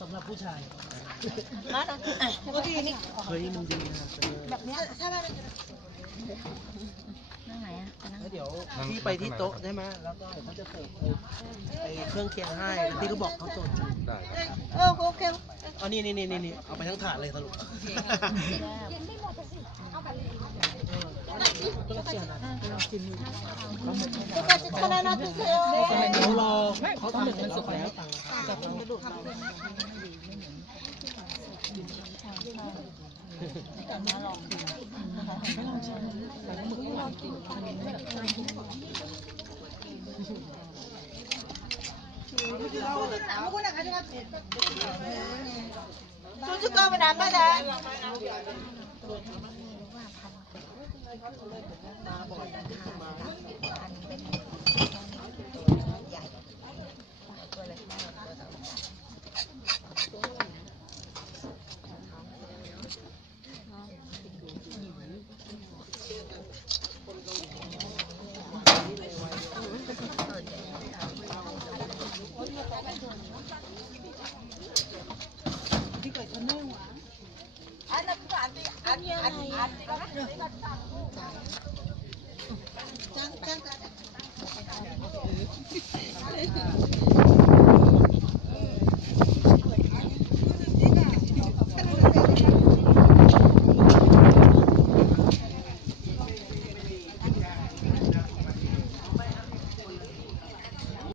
สำหรับผู้ชายมาตรงปกตินี่เฮ้ยมันดีนะเออแบบเนี้ยใช่ไหมนั่งไหนอะไปนั่งแล้วเดี๋ยวพี่ไปที่โต๊ะได้ไหมแล้วก็เดี๋ยวเขาจะเสิร์ฟไอ้ไอ้เครื่องเคียงให้แล้วพี่ก็บอกเขาสดได้ครับเออโอเคเอานี่นี่นี่นี่นี่เอาไปทั้งถาดเลยสรุปต้องเสียนะขนาดนั้นเชียวเดี๋ยวรอเขาทำเสร็จแล้ว แล้วตังค์นะค